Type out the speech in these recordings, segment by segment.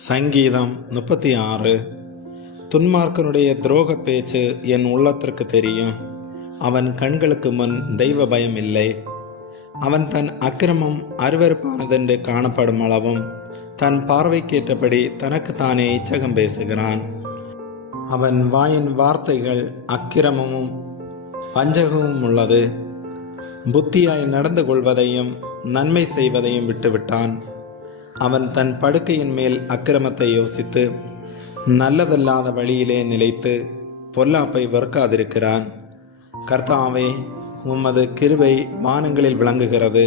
சங்கீதம் 36. துன்மார்க்கனுடைய துரோக பேச்சு என் உள்ளத்திற்கு தெரியும். அவன் கண்களுக்கு முன் தெய்வ பயம் இல்லை. அவன் தன் அக்கிரமம் அருவருப்பானதென்று காணப்படும் அளவும் தன் பார்வைக்கேற்றபடி தனக்குத்தானே இச்சகம் பேசுகிறான். அவன் வாயின் வார்த்தைகள் அக்கிரமமும் வஞ்சகமும் உள்ளது. புத்தியாய் நடந்து கொள்வதையும் நன்மை செய்வதையும் விட்டுவிட்டான். அவன் தன் படுக்கையின் மேல் அக்கிரமத்தை யோசித்து நல்லதல்லாத வழியிலே நிலைத்து பொல்லாப்பை வெறுக்காதிருக்கிறான். கர்த்தாவே, உமது கிருபை வானங்களில் விளங்குகிறது.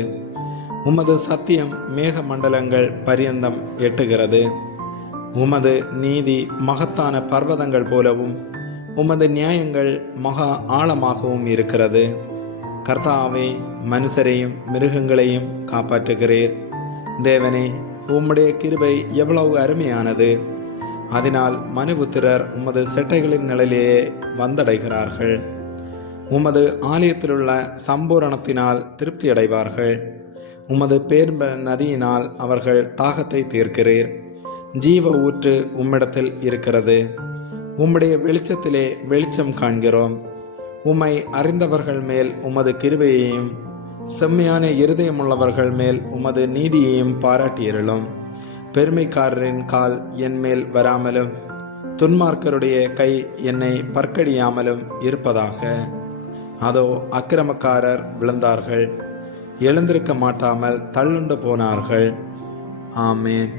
உமது சத்தியம் மேக மண்டலங்கள் பரியந்தம் எட்டுகிறது. உமது நீதி மகத்தான பர்வதங்கள் போலவும் உமது நியாயங்கள் மகா ஆழமாகவும் இருக்கிறது. கர்த்தாவே, மனுஷரையும் மிருகங்களையும் காப்பாற்றுகிறீர். தேவனே, உம்முடைய கிருபை எவ்வளவு அருமையானது! அதனால் மனுபுத்திரர் உமது செட்டைகளின் நிலையிலேயே வந்தடைகிறார்கள். உமது ஆலயத்திலுள்ள சம்பூரணத்தினால் திருப்தி அடைவார்கள். உமது பேர்ப நதியினால் அவர்கள் தாகத்தை தீர்க்கிறீர். ஜீவ ஊற்று உம்மிடத்தில் இருக்கிறது. உம்முடைய வெளிச்சத்திலே வெளிச்சம் காண்கிறோம். உம்மை அறிந்தவர்கள் மேல் உமது கிருபையையும் செம்மையான இருதயமுள்ளவர்கள் மேல் உமது நீதியையும் பாராட்டியருளும். பெருமைக்காரரின் கால் என் மேல் வராமலும் துன்மார்க்கருடைய கை என்னை பற்கடியாமலும் இருப்பதாக. அதோ, அக்கிரமக்காரர் விழுந்தார்கள், எழுந்திருக்க மாட்டாமல் தள்ளுண்டு போனார்கள். ஆமேன்.